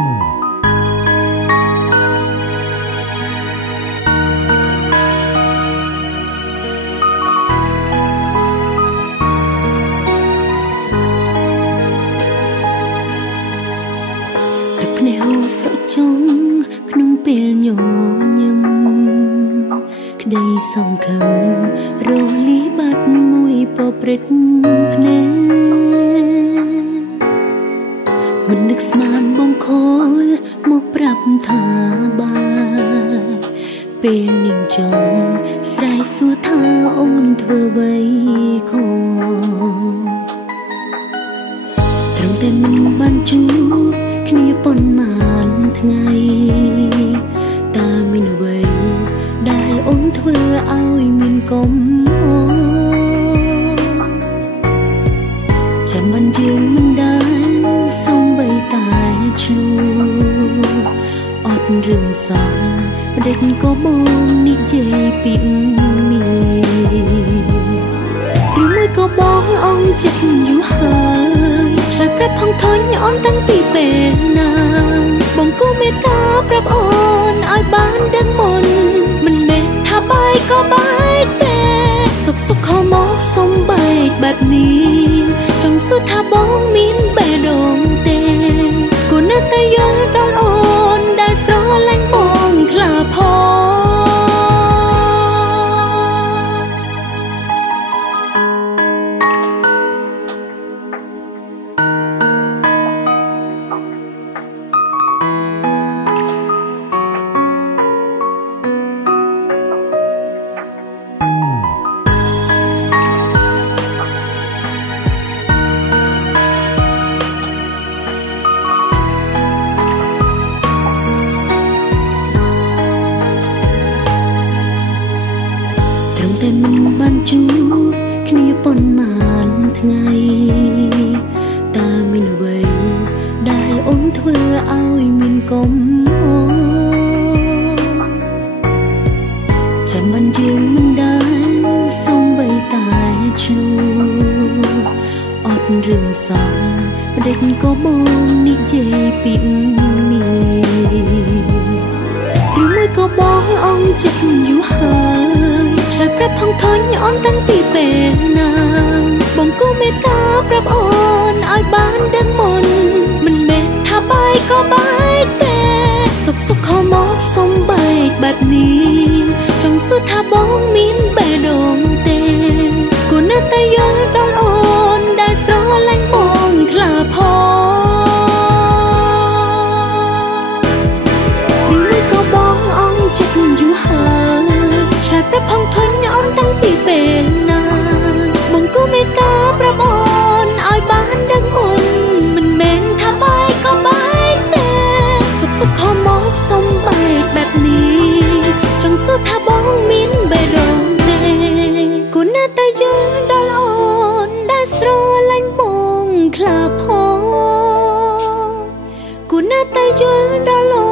ភ្នែកស្រក់ចង់ក្នុងពេលញញឹមក្តីសង្ឃឹមរលីបាត់មួយពព្រឹកភ្នែកមិននឹកស្មានបងខលមកប្រាប់ថាបានពេលនាងចង់ស្រែកសួរថាអូនធ្វើអ្វីខុសត្រឹមតែមិនបានជួបគ្នាប៉ុន្មានថ្ងៃតើមានអ្វីដែលអូនធ្វើឲ្យមានកំហុសចាំមិនយើងមិនដែលសូម្បីតែឆ្លួអត់រឿងសល់ម្ដេចក៏បងនិយាយពីនេះឬមួយក៏បងអងចិត្តយូរហើយឆ្លើយប្រាប់ផងធុញអូនតាំងពីពេលណាបងគូមេត្តាប្រាប់អូនឲ្យបានដឹងមុនមិនមែនថាបាយក៏បាយទេសុខសុខខំមកសំបែកបែបនេះចង់សួរថាបងមានបេះដូងទេគូនៅតែយល់ដល់អូនដែលស្រឡាញ់បងខ្លាផងតែមិនបានជួបគ្នាប៉ុន្មានថ្ងៃតើមានអ្វីដែលអូនធ្វើឲ្យមានកំហុសចាំមិនយើងមិនដែលសូម្បីតែឆ្លួអត់រឿងសល់ម្ដេចក៏បងនិយាយពីនេះឬមួយក៏បងអងចិត្តយូរហើយឆ្លើយប្រាប់ផងធុញអូនតាំងពីពេលណាបងគូមេត្តាប្រាប់អូនឲ្យបានដឹងមុនមិនមែនថាបាយក៏បាយទេសុខសុខខំមកសំបែកបែបនេះចង់សួរថាបងមានបេះដូងទេគូនៅតែយល់ដល់អូនដែលស្រឡាញ់បងខ្លាផងឬមួយក៏បងអងចិត្តយូរហើយឆ្លើយប្រាប់ផងធុញអូនតាំងពីពេលណាបងគូមេត្តាប្រាប់អូនឲ្យបានដឹងមុនមិនមែនថាបាយក៏បាយទេសុខសុខខំមកសំបែកបែបនេះចង់សួរថាបងមានបេះដូងទេគូនៅតែយល់ដល់អូនដែលស្រឡាញ់បងខ្លាផងគូនៅតែយល់ដល់អូ